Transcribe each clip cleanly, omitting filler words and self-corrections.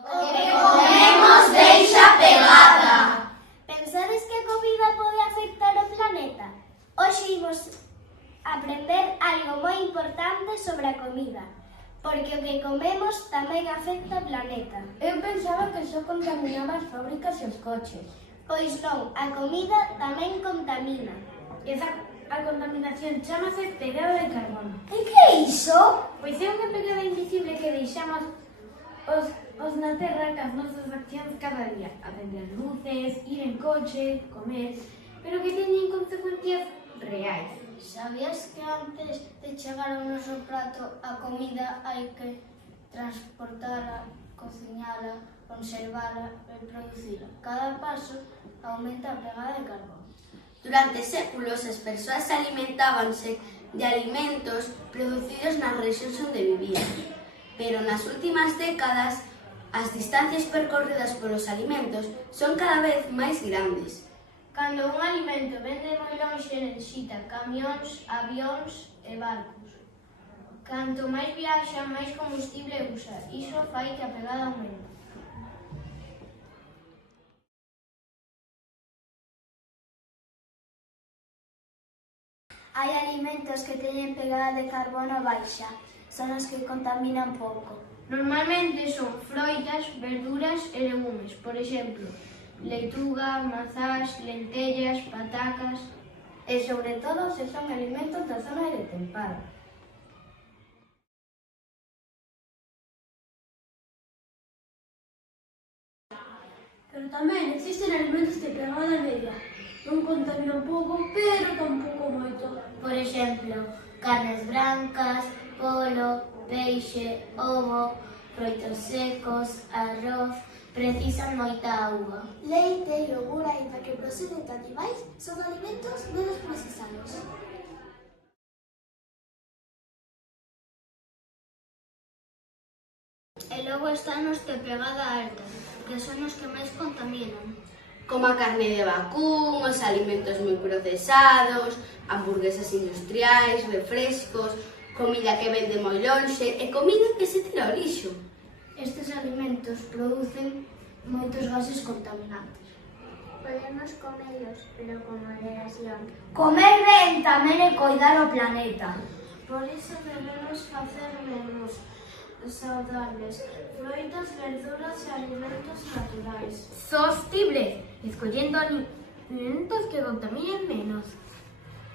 O que comemos deixa pegada. Pensades que a comida pode afectar o planeta? Hoxe imos aprender algo moi importante sobre a comida, porque o que comemos tamén afecta o planeta. Eu pensaba que só contaminaba as fábricas e os coches. Pois non, a comida tamén contamina. A contaminación chamase pegada de carbono. E que é iso? Pois é unha pegada invisible que deixamos os na terra cas nosas accións cada día. Atender luces, ir en coche, comer, pero que teñen consecuencias reais. Sabías que antes de chegar ao noso prato a comida hai que transportala, cociñala, conservala e producila? Cada paso aumenta a pegada de carbono. Durante séculos as persoas alimentábanse de alimentos producidos nas rexións onde vivían, pero nas últimas décadas as distancias percorridas polos alimentos son cada vez máis grandes. Cando un alimento vende moi lonxe necesita camións, avións e barcos. Canto máis viaxa, máis combustible usa. Iso fai que a pegada aumente. Hai alimentos que teñen pegada de carbono baixa, son os que contaminan pouco. Normalmente son froitas, verduras e legumes, por exemplo, leituga, mazás, lentellas, patacas E sobre todo se son alimentos da zona de tempada. Pero tamén existen alimentos de pegada media. Non contaminan pouco, pero tampouco moito. Por exemplo, carnes brancas, polo, peixe, ovo, froitos secos, arroz, precisan moita auga. Leite, yogur, aínda que proceden de animais, son alimentos menos procesados. E logo están os de pegada alta, que son os que máis contaminan. Como a carne de vacún, os alimentos moi procesados, hamburguesas industriais, refrescos, comida que vende moi lonxe e comida que se tira ao lixo. Estes alimentos producen moitos gases contaminantes. Podemos comelos, pero con moderación. Comer ben tamén é coidar o planeta. Por iso debemos facer menús saudables, froitas, verduras e alimentos naturais. Sostibles, escollendo alimentos que contaminen menos.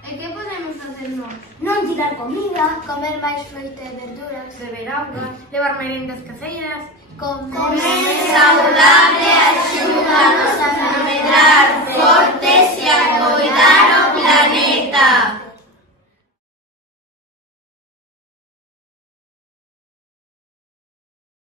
E que podemos facer nós? Non tirar comida, Comer máis froita e verduras, Beber auga, levar merendas caseiras. comer saudável axuda a nosa